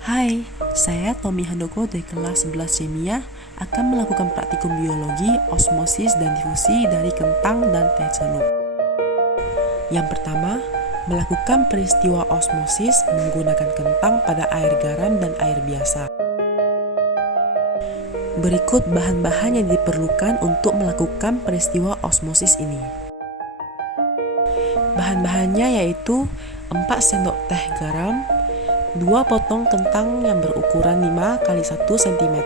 Hai, saya Tommy Handoko dari kelas 11 Kimia akan melakukan praktikum biologi, osmosis, dan difusi dari kentang dan teh celup. Yang pertama, melakukan peristiwa osmosis menggunakan kentang pada air garam dan air biasa. Berikut bahan-bahan yang diperlukan untuk melakukan peristiwa osmosis ini. Bahan-bahannya yaitu 4 sendok teh garam, 2 potong kentang yang berukuran 5 x 1 cm,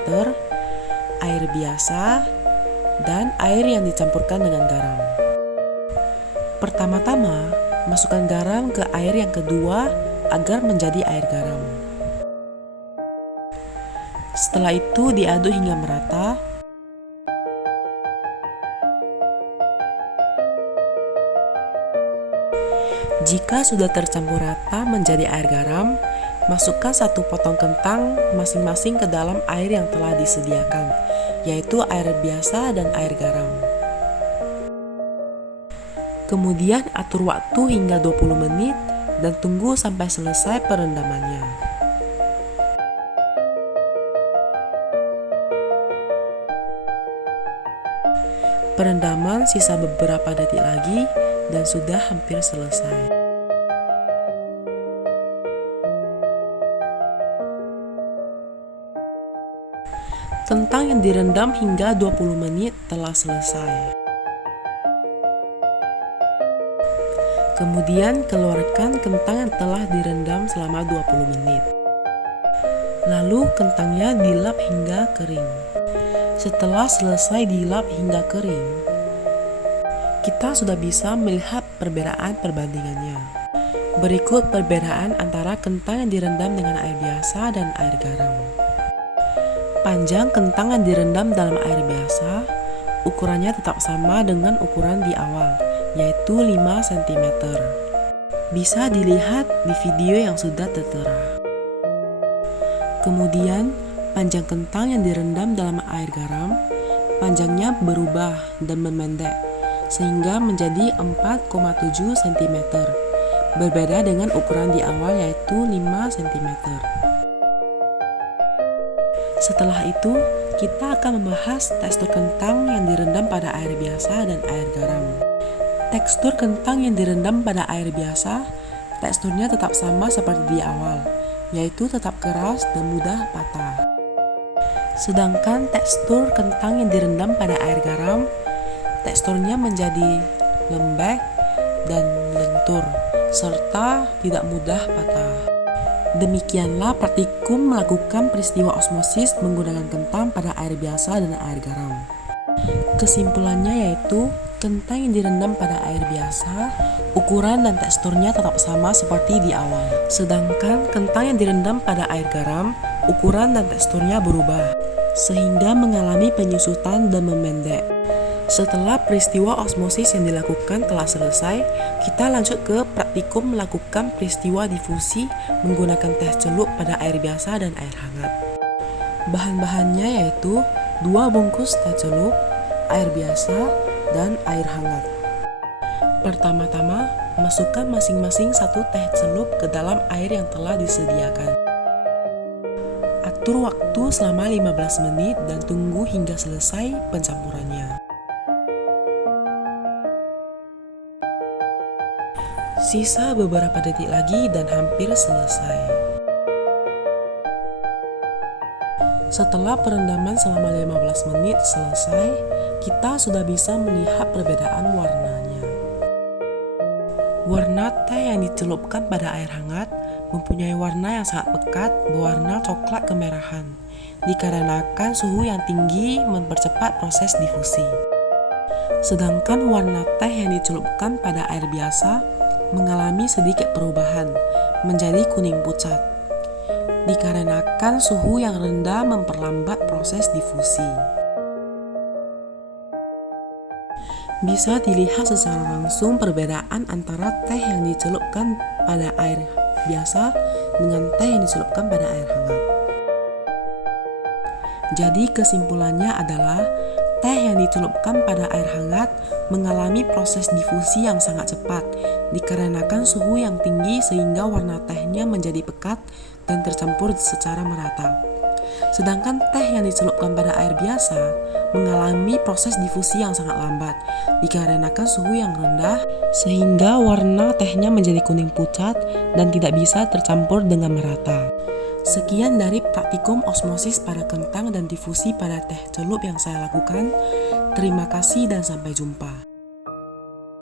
air biasa, dan air yang dicampurkan dengan garam. Pertama-tama, masukkan garam ke air yang kedua agar menjadi air garam. Setelah itu diaduk hingga merata. Jika sudah tercampur rata menjadi air garam, masukkan 1 potong kentang masing-masing ke dalam air yang telah disediakan, yaitu air biasa dan air garam. Kemudian atur waktu hingga 20 menit dan tunggu sampai selesai perendamannya. Perendaman sisa beberapa detik lagi dan sudah hampir selesai. Kentang yang direndam hingga 20 menit telah selesai. Kemudian keluarkan kentang yang telah direndam selama 20 menit. Lalu kentangnya dilap hingga kering. Setelah selesai dilap hingga kering, kita sudah bisa melihat perbedaan perbandingannya. Berikut perbedaan antara kentang yang direndam dengan air biasa dan air garam. Panjang kentang yang direndam dalam air biasa, ukurannya tetap sama dengan ukuran di awal, yaitu 5 cm. Bisa dilihat di video yang sudah tertera. Kemudian, panjang kentang yang direndam dalam air garam, panjangnya berubah dan memendek, sehingga menjadi 4,7 cm. Berbeda dengan ukuran di awal yaitu 5 cm. Setelah itu, kita akan membahas tekstur kentang yang direndam pada air biasa dan air garam. Tekstur kentang yang direndam pada air biasa, teksturnya tetap sama seperti di awal, yaitu tetap keras dan mudah patah. Sedangkan tekstur kentang yang direndam pada air garam, teksturnya menjadi lembek dan lentur, serta tidak mudah patah. Demikianlah praktikum melakukan peristiwa osmosis menggunakan kentang pada air biasa dan air garam. Kesimpulannya yaitu, kentang yang direndam pada air biasa, ukuran dan teksturnya tetap sama seperti di awal. Sedangkan kentang yang direndam pada air garam, ukuran dan teksturnya berubah, sehingga mengalami penyusutan dan memendek. Setelah peristiwa osmosis yang dilakukan telah selesai, kita lanjut ke praktikum melakukan peristiwa difusi menggunakan teh celup pada air biasa dan air hangat. Bahan-bahannya yaitu 2 bungkus teh celup, air biasa, dan air hangat. Pertama-tama, masukkan masing-masing 1 teh celup ke dalam air yang telah disediakan. Atur waktu selama 15 menit dan tunggu hingga selesai pencampurannya. Sisa beberapa detik lagi dan hampir selesai. Setelah perendaman selama 15 menit selesai, kita sudah bisa melihat perbedaan warnanya. Warna teh yang dicelupkan pada air hangat mempunyai warna yang sangat pekat berwarna coklat kemerahan, dikarenakan suhu yang tinggi mempercepat proses difusi. Sedangkan warna teh yang dicelupkan pada air biasa mengalami sedikit perubahan menjadi kuning pucat, dikarenakan suhu yang rendah memperlambat proses difusi. Bisa dilihat secara langsung perbedaan antara teh yang dicelupkan pada air biasa dengan teh yang dicelupkan pada air hangat. Jadi kesimpulannya adalah teh yang dicelupkan pada air hangat mengalami proses difusi yang sangat cepat dikarenakan suhu yang tinggi sehingga warna tehnya menjadi pekat dan tercampur secara merata. Sedangkan teh yang dicelupkan pada air biasa mengalami proses difusi yang sangat lambat dikarenakan suhu yang rendah sehingga warna tehnya menjadi kuning pucat dan tidak bisa tercampur dengan merata. Sekian dari praktikum osmosis pada kentang dan difusi pada teh celup yang saya lakukan. Terima kasih dan sampai jumpa.